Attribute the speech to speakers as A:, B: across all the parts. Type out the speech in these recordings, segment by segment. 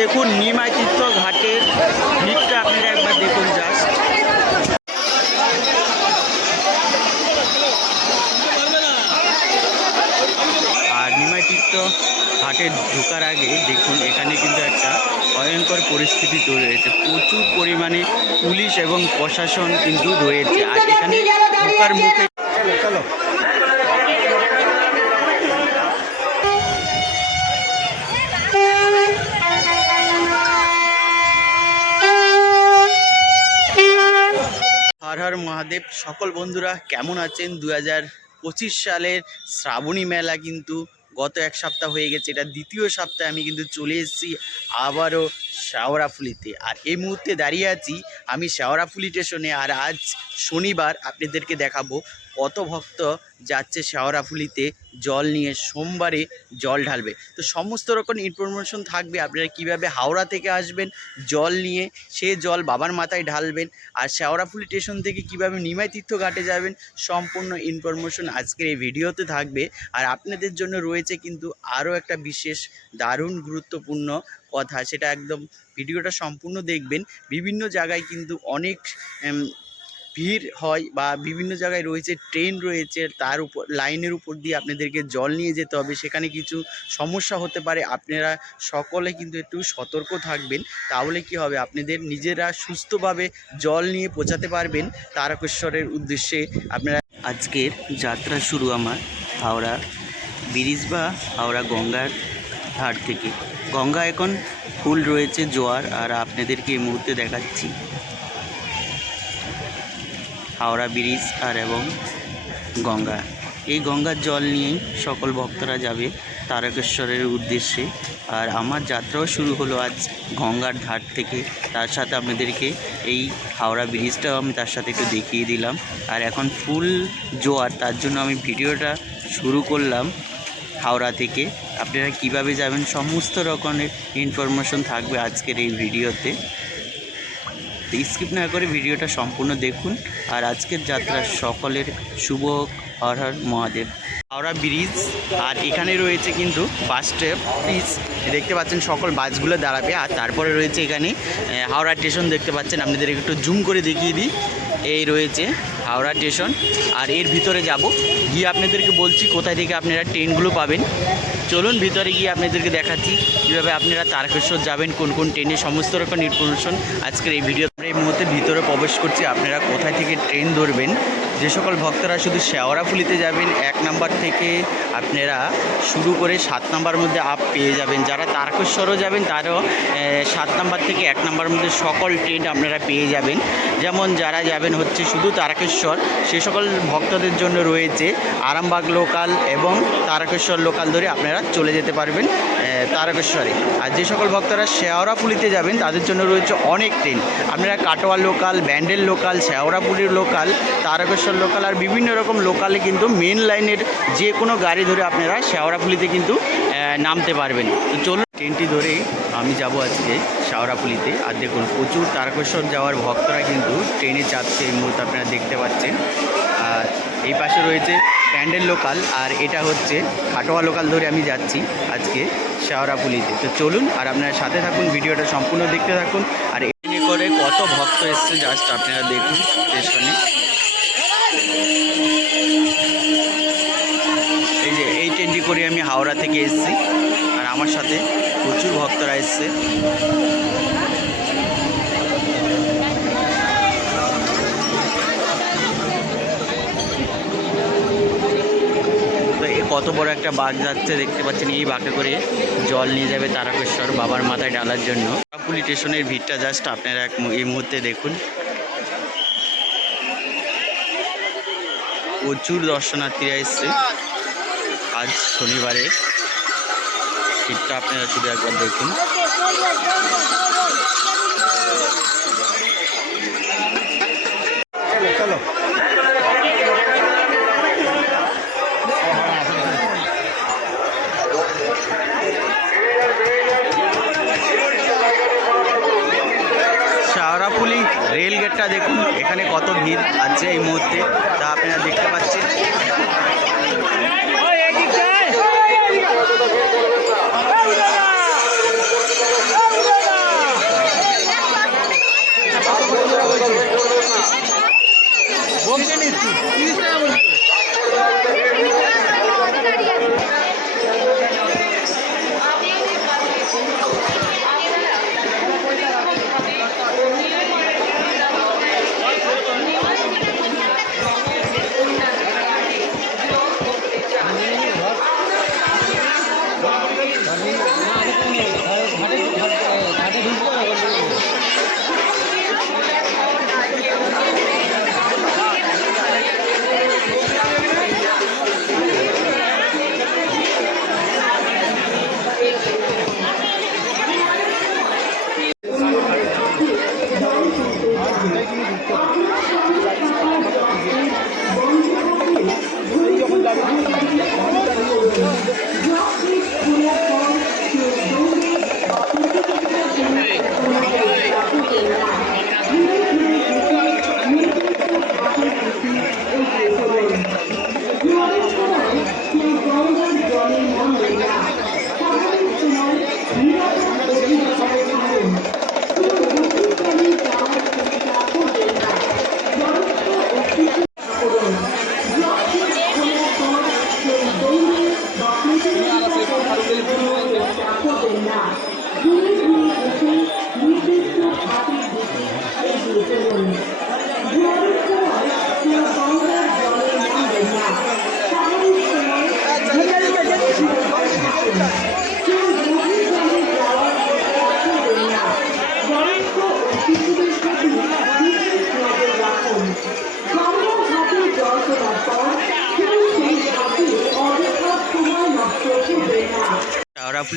A: দেখুন নিমাইতীর্থ ঘাটের ভিড়টা আপনারা একবার দেখুন জাস্ট আর নিমাইতীর্থ ঘাটে ঢোকার আগে দেখুন এখানে কিন্তু একটা ভয়ঙ্কর পরিস্থিতি তৈরি হয়েছে। প্রচুর পরিমাণে পুলিশ এবং প্রশাসন কিন্তু রয়েছে। আর এখানে ঢোকার মুখে চলো চলো হর মহাদেব, সকল বন্ধুরা কেমন আছেন? দু হাজার পঁচিশ সালের শ্রাবণী মেলা কিন্তু গত এক সপ্তাহ হয়ে গেছে। এটা দ্বিতীয় সপ্তাহে আমি কিন্তু চলে এসেছি। আবারও শেওড়াফুলিতে আর এই মুহূর্তে দাঁড়িয়ে আছি আমি শেওড়াফুলি স্টেশনে। আর আজ শনিবার আপনাদেরকে দেখাবো কত ভক্ত যাচ্ছে শেওড়াফুলিতে জল নিয়ে সোমবারে জল ঢালবে। তো সমস্ত রকম ইনফরমেশন থাকবে, আপনারা কীভাবে হাওড়া থেকে আসবেন, জল নিয়ে সে জল বাবার মাথায় ঢালবেন, আর শেওড়াফুলি স্টেশন থেকে কীভাবে নিমাই তীর্থ ঘাটে যাবেন, সম্পূর্ণ ইনফরমেশন আজকের এই ভিডিওতে থাকবে। আর আপনাদের জন্য রয়েছে কিন্তু আরও একটা বিশেষ দারুণ গুরুত্বপূর্ণ কথা, সেটা একদম ভিডিওটা সম্পূর্ণ দেখবেন। বিভিন্ন জায়গায় কিন্তু অনেক ভিড় হয় বা বিভিন্ন জায়গায় রয়েছে, ট্রেন রয়েছে, তার উপর, লাইনের উপর দিয়ে আপনাদেরকে জল নিয়ে যেতে হবে। সেখানে কিছু সমস্যা হতে পারে, আপনারা সকলে কিন্তু একটু সতর্ক থাকবেন। তাহলে কি হবে, আপনাদের নিজেরা সুস্থভাবে জল নিয়ে পৌঁছাতে পারবেন। তারকেশ্বরের উদ্দেশ্যে আপনারা আজকের যাত্রা শুরু আমার হাওড়া ব্রিজ বা হাওড়া গঙ্গার ধার থেকে। গঙ্গা এখন ফুল রয়েছে, জোয়ার, আর আপনাদেরকে এই মুহূর্তে দেখাচ্ছি। হাওড়া ব্রিজ আর এবং গঙ্গা। এই গঙ্গার জল নিয়েই সকল ভক্তরা যাবে তারকেশ্বরের উদ্দেশ্যে। আর আমার যাত্রাও শুরু হলো আজ গঙ্গার ধার থেকে। তার সাথে আপনাদেরকে এই হাওড়া ব্রিজটাও আমি তার সাথে একটু দেখিয়ে দিলাম। আর এখন ফুল জোয়ার, তার জন্য আমি ভিডিওটা শুরু করলাম। হাওড়া থেকে। আপনারা কীভাবে যাবেন, সমস্ত রকমের ইনফরমেশন থাকবে আজকের এই ভিডিওতে। তো স্কিপ না করে ভিডিওটা সম্পূর্ণ দেখুন। আর আজকের যাত্রা সকলের শুভ হর হর মহাদেব। হাওড়া ব্রিজ আর এখানে রয়েছে কিন্তু বাস স্টপ ব্রিজ দেখতে পাচ্ছেন সকল বাসগুলো দাঁড়াবে। আর তারপরে রয়েছে এখানে হাওড়া স্টেশন দেখতে পাচ্ছেন। আপনাদের একটু জুম করে দেখিয়ে দিই। এই রয়েছে হাওড়া স্টেশন। আর এর ভিতরে যাব। গিয়ে আপনাদেরকে বলছি কোথায় থেকে আপনারা ট্রেনগুলো পাবেন। চলুন ভিতরে গিয়ে আপনাদেরকে দেখাচ্ছি কীভাবে আপনারা তারকেশ্বর যাবেন, কোন কোন ট্রেনে, সমস্ত রকম ইনফরমেশন আজকের এই ভিডিও এই মুহূর্তে ভিতরে প্রবেশ করছি, আপনারা কোথায় থেকে ট্রেন ধরবেন। যে সকল ভক্তরা শুধু শেওড়াফুলিতে যাবেন, এক নাম্বার থেকে আপনারা শুরু করে সাত নাম্বার মধ্যে আপ পেয়ে যাবেন। যারা তারকেশ্বরও যাবেন, তারও সাত নাম্বার থেকে এক নাম্বার মধ্যে সকল ট্রেন আপনারা পেয়ে যাবেন। যেমন যারা যাবেন হচ্ছে শুধু তারকেশ্বর, সে সকল ভক্তদের জন্য রয়েছে আরামবাগ লোকাল এবং তারকেশ্বর লোকাল ধরে আপনারা চলে যেতে পারবেন তারকেশ্বরে। আর যে সকল ভক্তরা শেওড়াফুলিতে যাবেন, তাদের জন্য রয়েছে অনেক ট্রেন আপনারা কাটোয়া লোকাল ব্যান্ডেল লোকাল শেওড়াপুলির লোকাল তারকেশ্বর লোকাল আর বিভিন্ন রকম লোকালে কিন্তু মেন লাইনের যে কোনো গাড়ি ধরে আপনারা শেওড়াফুলিতে কিন্তু নামতে পারবেন। তো চলুন, ট্রেনটি ধরেই আমি যাব আজকে শেওড়াফুলিতে আর দেখুন, প্রচুর তারকেশ্বর যাওয়ার ভক্তরা কিন্তু ট্রেনে চাপছে এই মুহূর্তে আপনারা দেখতে পাচ্ছেন। আর এই পাশে রয়েছে প্যান্ডেল লোকাল, আর এটা হচ্ছে খাটোয়া লোকাল ধরে আমি যাচ্ছি আজকে শেওড়াফুলিতে তো চলুন, আর আপনারা সাথে থাকুন, ভিডিওটা সম্পূর্ণ দেখতে থাকুন। আর এখানে করে কত ভক্ত এসছে, জাস্ট আপনারা দেখুন স্টেশনে। করে আমি হাওড়া থেকে এসেছি। আর আমার সাথে প্রচুর ভক্তরা এসছে। কত বড় একটা বাঘ যাচ্ছে দেখতে পাচ্ছেন, এই বাঁকে করে জল নিয়ে যাবে তারকেশ্বর বাবার মাথায় ডালার জন্য। পুলিশ স্টেশনের ভিড়টা জাস্ট আপনারা এক এই মুহূর্তে দেখুন। প্রচুর দর্শনার্থীরা এসছে। আজ শনিবারে ভিড়টা আপনারা শুধু একবার দেখুন। চলো শাহরাপুলি রেল গেটটা দেখুন, এখানে কত ভিড়।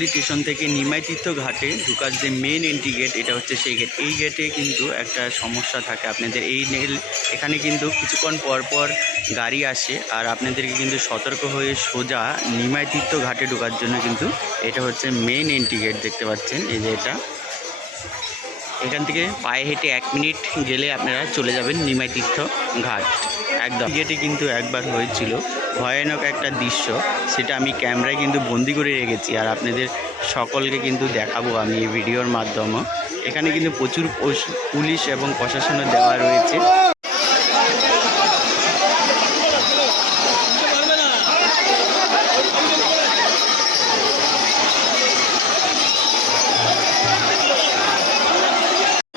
A: তারাপুলি স্টেশন থেকে নিমাইতীর্থ ঘাটে ঢুকার যে মেন এন্ট্রি গেট এটা হচ্ছে সেই গেট এই গেটে কিন্তু একটা সমস্যা থাকে আপনাদের। এই এখানে কিন্তু কিছুক্ষণ পর পর গাড়ি আসে আর আপনাদেরকে কিন্তু সতর্ক হয়ে সোজা নিমাইতীর্থ ঘাটে ঢোকার জন্য কিন্তু এটা হচ্ছে মেন এন্ট্রি গেট দেখতে পাচ্ছেন। এই যে এটা। এখান থেকে পায়ে হেঁটে এক মিনিট গেলে আপনারা চলে যাবেন নিমাইতীর্থ ঘাট। একদম। গেটে কিন্তু একবার হয়েছিল। ভয়ানক একটা দৃশ্য। সেটা আমি ক্যামেরায় কিন্তু বন্দি করে রেখেছি আর আপনাদের সকলকে কিন্তু দেখাবো আমি এই ভিডিওর মাধ্যমে। এখানে কিন্তু প্রচুর পুলিশ এবং প্রশাসনও দেওয়া রয়েছে।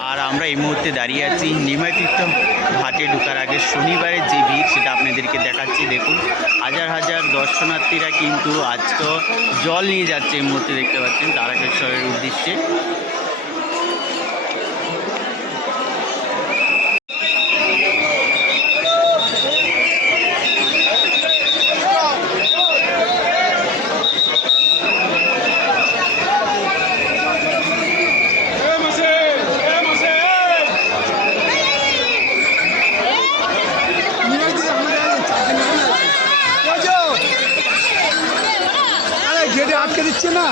A: আর আমরা এই মুহূর্তে দাঁড়িয়ে আছি নিমাতীর্থ ঢোকার আগে শনিবারের যে ভিড় সেটা আপনাদেরকে দেখাচ্ছি, দেখুন। হাজার হাজার দর্শনার্থীরা কিন্তু আজকে জল নিয়ে যাচ্ছে এই মুহূর্তে দেখতে পাচ্ছেন, তারাকেশ্বরের উদ্দেশ্যে
B: আরে গেটে আটকে দিচ্ছে না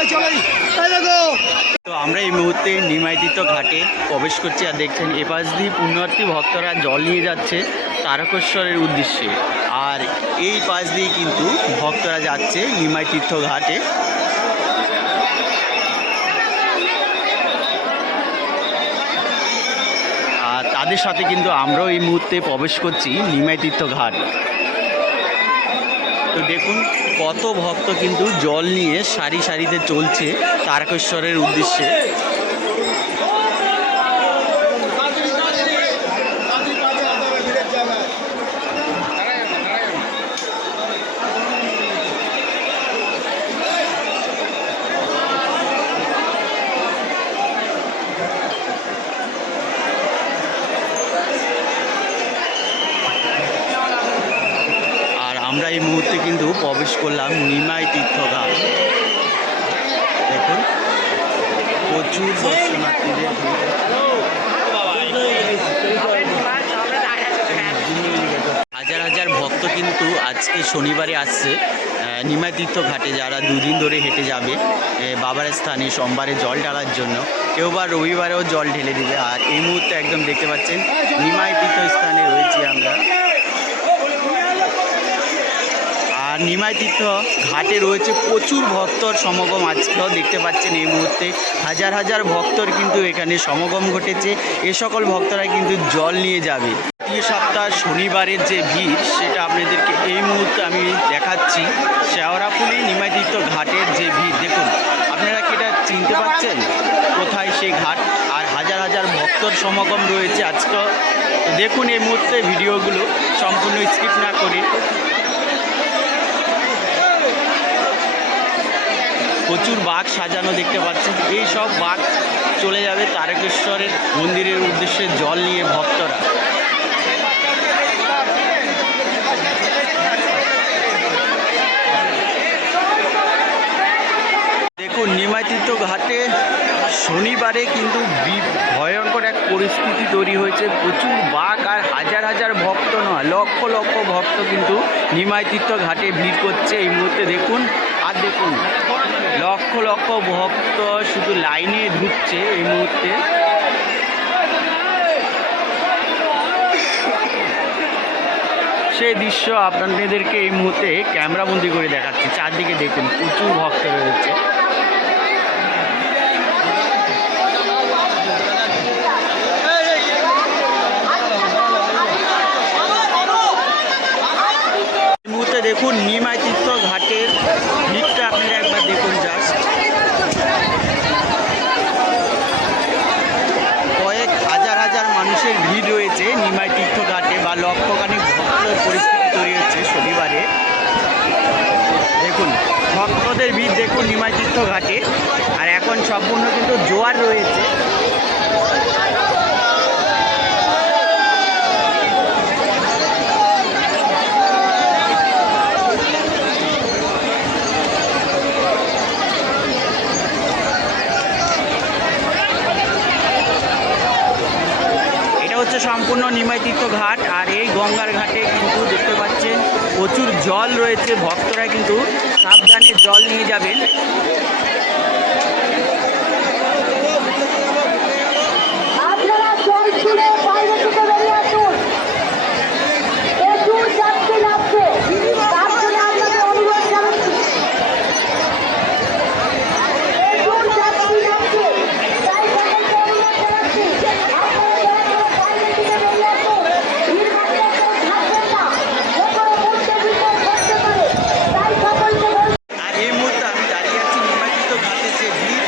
B: এই চলো এই দেখো
A: তো আমরা এই মুহূর্তে নিমাইতীর্থ ঘাটে প্রবেশ করছে আর দেখছেন এপাশ দিয়ে পুণ্যার্থী ভক্তরা জল নিয়ে যাচ্ছে তারকেশ্বরের উদ্দেশ্যে। আর এই পাশ দিয়ে কিন্তু ভক্তরা যাচ্ছে নিমাইতীর্থ ঘাটে। আর তাদের সাথে কিন্তু আমরাও এই মুহূর্তে প্রবেশ করছি নিমাইতীর্থ ঘাট। তো দেখুন কত ভক্ত কিন্তু জল নিয়ে সারি সারিতে চলছে তারকেশ্বরের উদ্দেশ্যে আর আমরা এই মুহূর্তে কিন্তু প্রবেশ করলাম নিমাই তীর্থঘাট। দেখুন প্রচুর দর্শনার্থীদের হাজার হাজার ভক্ত কিন্তু আজকে শনিবারে আসছে আহ, নিমাই তীর্থ ঘাটে যারা দুদিন ধরে হেঁটে যাবে বাবার স্থানে সোমবারে জল ঢালার জন্য। কেউ বা রবিবারেও জল ঢেলে দিবে। আর এই মুহূর্তে একদম দেখতে পাচ্ছেন নিমাই তীর্থ স্থানে রয়েছি আমরা আর নিমাই তীর্থ ঘাটে রয়েছে প্রচুর ভক্তর সমাগম আজকেও দেখতে পাচ্ছেন এই মুহূর্তে। হাজার হাজার ভক্তর কিন্তু এখানে সমাগম ঘটেছে। এ সকল ভক্তরা কিন্তু জল নিয়ে যাবে। দ্বিতীয় সপ্তাহ শনিবারের যে ভিড়, সেটা আপনাদেরকে এই মুহূর্তে আমি দেখাচ্ছি। শেওড়াফুলি নিমাই তীর্থ ঘাটের যে ভিড়, দেখুন, আপনারা কি এটা চিনতে পারছেন কোথায় সেই ঘাট? আর হাজার হাজার ভক্তর সমাগম রয়েছে আজকে দেখুন এই মুহূর্তে ভিডিওগুলো সম্পূর্ণ স্কিপ না করে। প্রচুর বাঘ সাজানো দেখতে পাচ্ছেন। এই সব বাঘ চলে যাবে তারকেশ্বরের মন্দিরের উদ্দেশ্যে জল নিয়ে ভক্তরা। দেখুন নিমাতীর্থ ঘাটে শনিবারে কিন্তু ভয়ঙ্কর এক পরিস্থিতি তৈরি হয়েছে। প্রচুর বাঘ আর হাজার হাজার ভক্ত নয়, লক্ষ লক্ষ ভক্ত কিন্তু নিমাইতীর্থ ঘাটে ভিড় করছে। এই মুহূর্তে দেখুন আর দেখুন, লক্ষ লক্ষ ভক্ত শুধু লাইনে ঢুকছে এই মুহূর্তে। সেই দৃশ্য আপনাদেরকে এই মুহূর্তে ক্যামেরাবন্দি করে দেখাচ্ছি। চারদিকে দেখুন, প্রচুর ভক্ত রয়েছে। দেখুন নিমাই তীর্থ ঘাটের ভিড়টা আপনারা একবার নিমাই তীর্থ ঘাটে। আর এখন সম্পূর্ণ কিন্তু জোয়ার রয়েছে। হচ্ছে সম্পূর্ণ নিমাইতীর্থ ঘাট। আর এই গঙ্গার ঘাটে কিন্তু দেখতে পাচ্ছেন প্রচুর জল রয়েছে। ভক্তরা কিন্তু সাবধানে জল নিয়ে যাবেন
C: আপনারা জল ছুঁড়ে বাইরে থেকে বেরিয়ে আসুন প্রচুর যাত্রী নামছে তার জন্য আপনাদের অনুরোধ জানাচ্ছি প্রচুর যাত্রী নামছে তাই সকলকে অনুরোধ জানাচ্ছি আপনারা দয়া করে বাইরে থেকে বেরিয়ে আসুন ভিড় ভাট্টা কেউ থাকবেন না যে কোনো মুহূর্তে বিপদ ঘটতে পারে তাই সকলকে বলছি
A: আর এই মুহূর্তে আমি দাঁড়িয়ে আছি নিমাইতীর্থ ঘাটে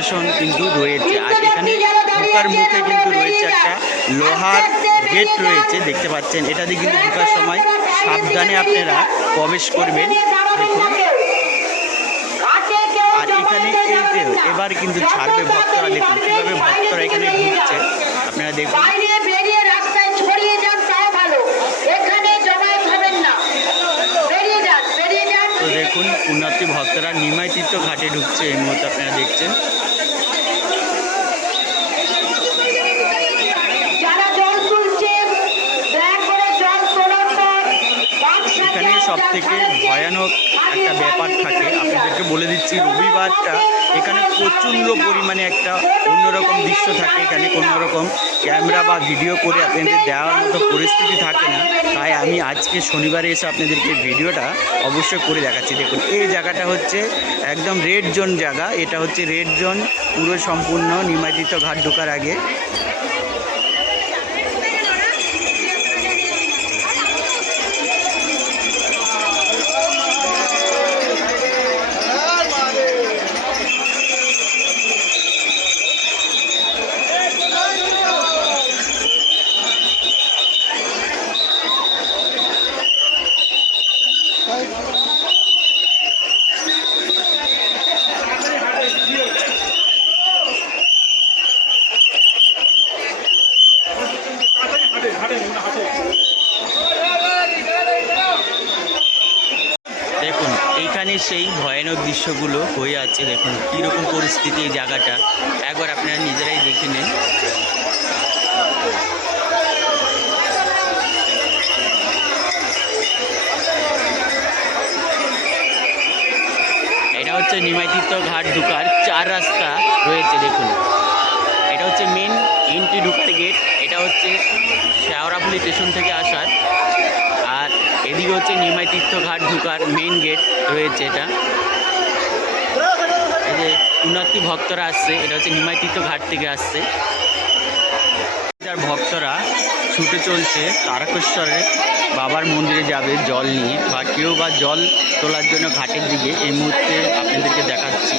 A: প্রশাসন কিন্তু রয়েছে। আর এখানে ঢোকার মুখে কিন্তু রয়েছে একটা লোহার গেট রয়েছে দেখতে পাচ্ছেন। এটা দিয়ে কিন্তু ঢোকার সময় সাবধানে আপনারা প্রবেশ করবেন। দেখুন। আর এখানে যে এবার কিন্তু ছাড়বে ভক্তরা দেখুন কীভাবে ভক্তরা এখানে ঢুকছে। আপনারা দেখুন। দেখুন পুণ্যার্থী ভক্তরা নিমাই তীর্থ ঘাটে ঢুকছে এই মুহূর্তে আপনারা দেখছেন
C: যারা জল তুলছে
A: সব থেকে ভয়ানক একটা ব্যাপার থাকে। আপনাদেরকে বলে দিচ্ছি, রবিবারটা এখানে প্রচণ্ড পরিমাণে একটা অন্যরকম দৃশ্য থাকে এখানে কোনো রকম ক্যামেরা বা ভিডিও করে আপনাদের দেওয়ার মতো পরিস্থিতি থাকে না। তাই আমি আজকে শনিবারে এসে আপনাদেরকে ভিডিওটা অবশ্যই করে দেখাচ্ছি। দেখুন, এই জায়গাটা হচ্ছে একদম রেড জোন জায়গা। এটা হচ্ছে রেড জোন পুরো সম্পূর্ণ নিমাদিত ঘাট ঢোকার আগে দেখুন এইখানে সেই ভয়ানক দৃশ্যগুলো আছে, দেখুন কীরকম পরিস্থিতি এই জায়গাটা। একবার আপনারা নিজেরাই দেখে নিন। এটা হচ্ছে নিমাইতীর্থ ঘাট ঢুকার চার রাস্তা রয়েছে, দেখুন। এটা হচ্ছে মেন এন্ট্রি ঢুকার গেট এটা হচ্ছে শেওড়াফুলি স্টেশন থেকে আসার। আর এদিকে হচ্ছে নিমাই তীর্থ ঘাট ঢুকার মেন গেট রয়েছে এটা। যে ভক্তরা আসছে। এটা হচ্ছে নিমাইতিত্ব ঘাট থেকে আসছে। যার ভক্তরা ছুটে চলছে তারকেশ্বরের বাবার মন্দিরে যাবে, জল নিয়ে। বা কেউ বা জল তোলার জন্য ঘাটের দিকে। এই মুহূর্তে আপনাদেরকে দেখাচ্ছি।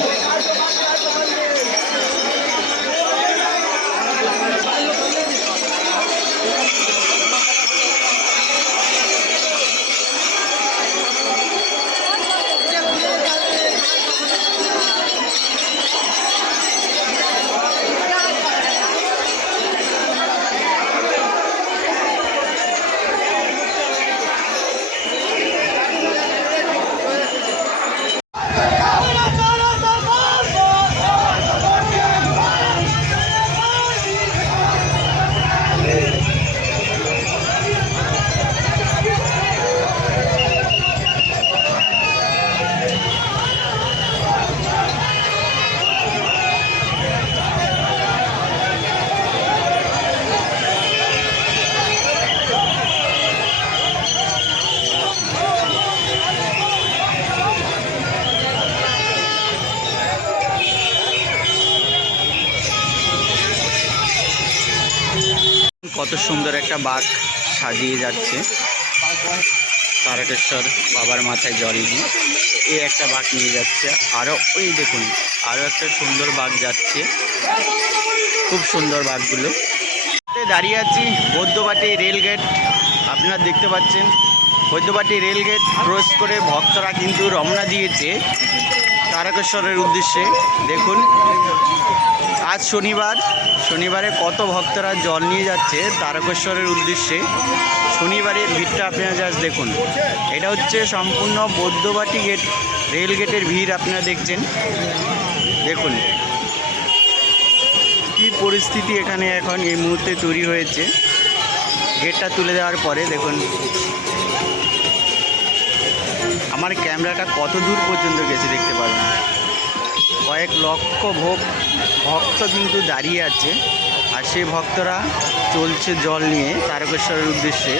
A: কত সুন্দর একটা বাঘ সাজিয়ে যাচ্ছে। তারকেশ্বর বাবার মাথায় জল দিয়ে এই একটা বাঘ নিয়ে যাচ্ছে। আরও ওই দেখুন আরও একটা সুন্দর বাঘ যাচ্ছে। খুব সুন্দর বাঘগুলো। দাঁড়িয়ে আছি বৈদ্যবাটি রেলগেট আপনারা দেখতে পাচ্ছেন বৈদ্যবাটি রেলগেট ক্রস করে ভক্তরা কিন্তু রমনা দিয়েছে। তারকেশ্বরের উদ্দেশ্যে দেখুন আজ শনিবার। শনিবারে কত ভক্তরা জল নিয়ে যাচ্ছে তারকেশ্বরের উদ্দেশ্যে? শনিবারের ভিড়টা আপনারা জাস্ট দেখুন। এটা হচ্ছে সম্পূর্ণ বৌদ্ধবাটি গেট, রেল গেটের ভিড় আপনারা দেখছেন। দেখুন। কি পরিস্থিতি এখানে এখন এই মুহূর্তে তৈরি হয়েছে। গেটটা তুলে দেওয়ার পরে দেখুন। আমার ক্যামেরাটা কত দূর পর্যন্ত গেছে দেখতে পারবেন? কয়েক লক্ষ ভোগ, ভক্ত কিন্তু দাঁড়িয়ে আছে। আর সেই ভক্তরা চলছে জল নিয়ে তারকেশ্বরের উদ্দেশ্যে।